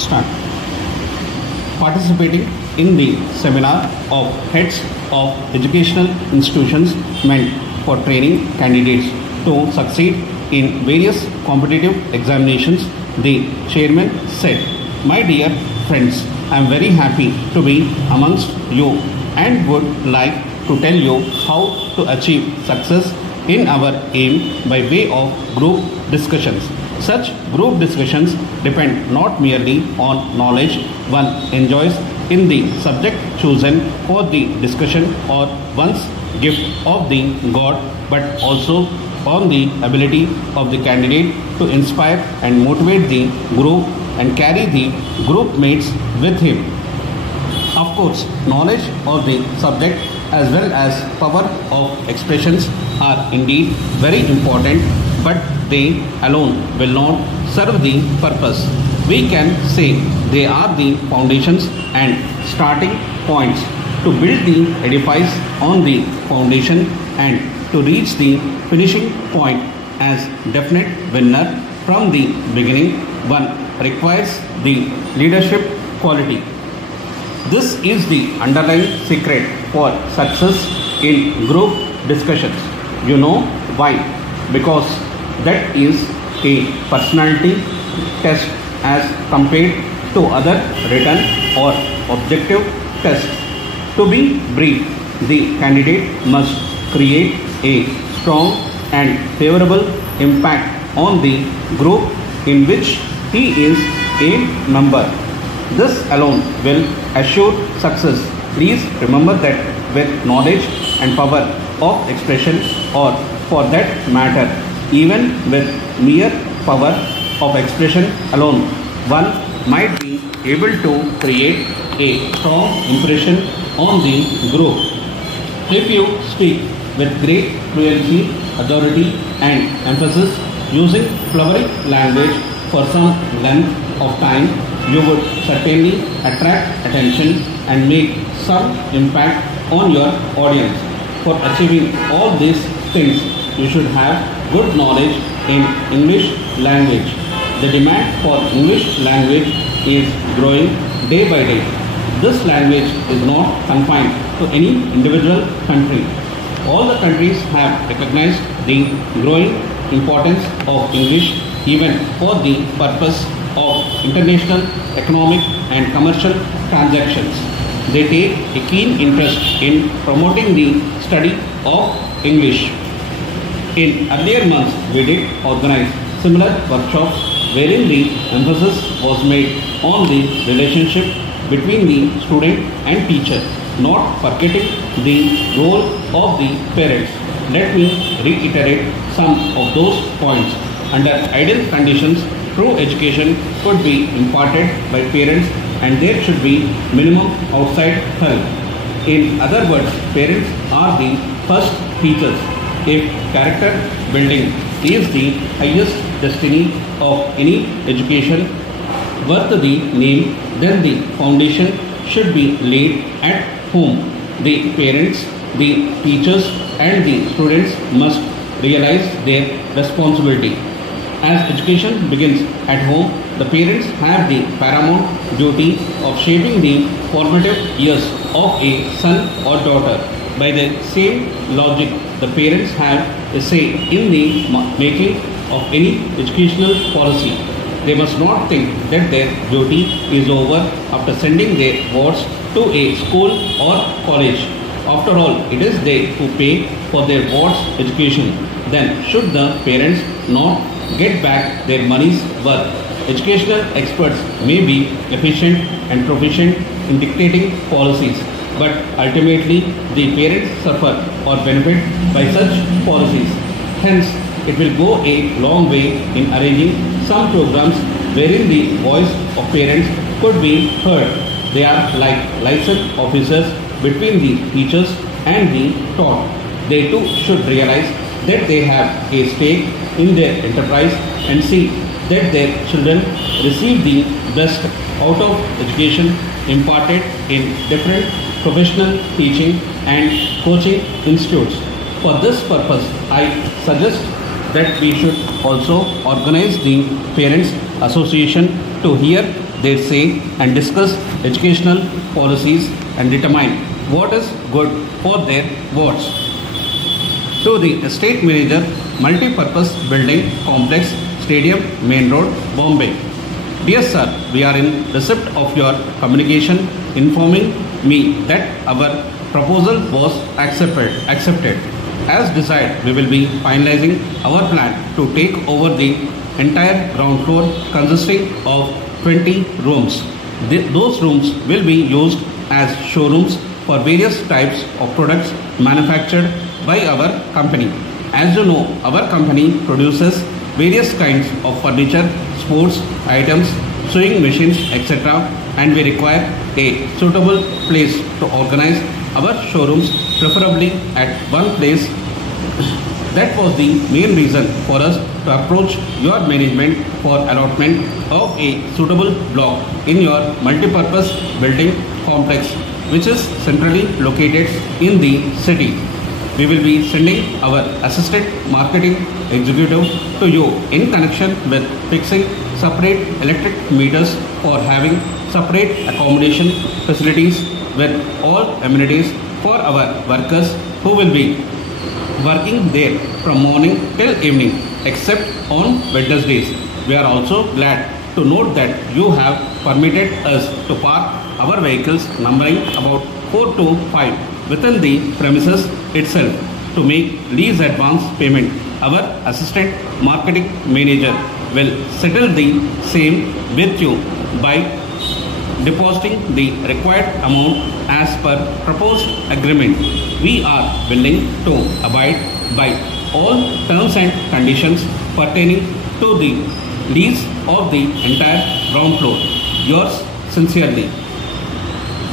start. Participating in the seminar of heads of educational institutions meant for training candidates to succeed in various competitive examinations, the chairman said, "My dear friends, I am very happy to be amongst you and would like to tell you how to achieve success in our aim by way of group discussions. Such group discussions depend not merely on knowledge one enjoys in the subject chosen for the discussion or one's gift of the God, but also on the ability of the candidate to inspire and motivate the group and carry the group mates with him. Of course, knowledge of the subject as well as power of expressions are indeed very important, but they alone will not serve the purpose. We can say they are the foundations and starting points to build the edifice on the foundation and to reach the finishing point as definite winner from the beginning. One requires the leadership quality. This is the underlying secret for success in group discussions. You know why? Because that is a personality test as compared to other written or objective tests. To be brief, the candidate must create a strong and favorable impact on the group in which he is a member. This alone will assure success. Please remember that with knowledge and power of expression, or for that matter, even with mere power of expression alone, one might be able to create a strong impression on the group. If you speak with great fluency, authority and emphasis, using flowery language for some length of time, you would certainly attract attention and make some impact on your audience. For achieving all these things, you should have good knowledge in English language. The demand for English language is growing day by day. This language is not confined to any individual country. All the countries have recognized the growing importance of English even for the purpose of international economic and commercial transactions. They take a keen interest in promoting the study of English. In earlier months, we did organize similar workshops wherein the emphasis was made on the relationship between the student and teacher, not forgetting the role of the parents. Let me reiterate some of those points. Under ideal conditions, true education could be imparted by parents and there should be minimum outside help. In other words, parents are the first teachers. If character building is the highest destiny of any education worth the name, then the foundation should be laid at home. The parents, the teachers and the students must realize their responsibility. As education begins at home, the parents have the paramount duty of shaping the formative years of a son or daughter. By the same logic, the parents have a say in the making of any educational policy. They must not think that their duty is over after sending their wards to a school or college. After all, it is they who pay for their wards' education. Then should the parents not get back their money's worth? Educational experts may be efficient and proficient in dictating policies, but ultimately the parents suffer or benefit by such policies. Hence, it will go a long way in arranging some programs wherein the voice of parents could be heard. They are like liaison officers between the teachers and the taught. They too should realize that they have a stake in their enterprise and see that their children receive the best out of education imparted in different professional teaching and coaching institutes. For this purpose, I suggest that we should also organize the Parents Association to hear their say and discuss educational policies and determine what is good for their wards. To the Estate Manager, Multi-Purpose Building Complex, Stadium, Main Road, Bombay. Dear Sir, we are in receipt of your communication informing me that our proposal was accepted. As desired, we will be finalizing our plan to take over the entire ground floor consisting of 20 rooms. Those rooms will be used as showrooms for various types of products manufactured by our company. As you know, our company produces various kinds of furniture, sports items, sewing machines, etc. and we require a suitable place to organize our showrooms, preferably at one place. That was the main reason for us to approach your management for allotment of a suitable block in your multi-purpose building complex, which is centrally located in the city. We will be sending our assistant marketing executive to you in connection with fixing separate electric meters for having separate accommodation facilities with all amenities for our workers who will be working there from morning till evening except on Wednesdays. We are also glad to note that you have permitted us to park our vehicles numbering about 4 to 5 within the premises itself to make lease advance payment. Our assistant marketing manager will settle the same with you by depositing the required amount as per proposed agreement. We are willing to abide by all terms and conditions pertaining to the lease of the entire ground floor. Yours sincerely,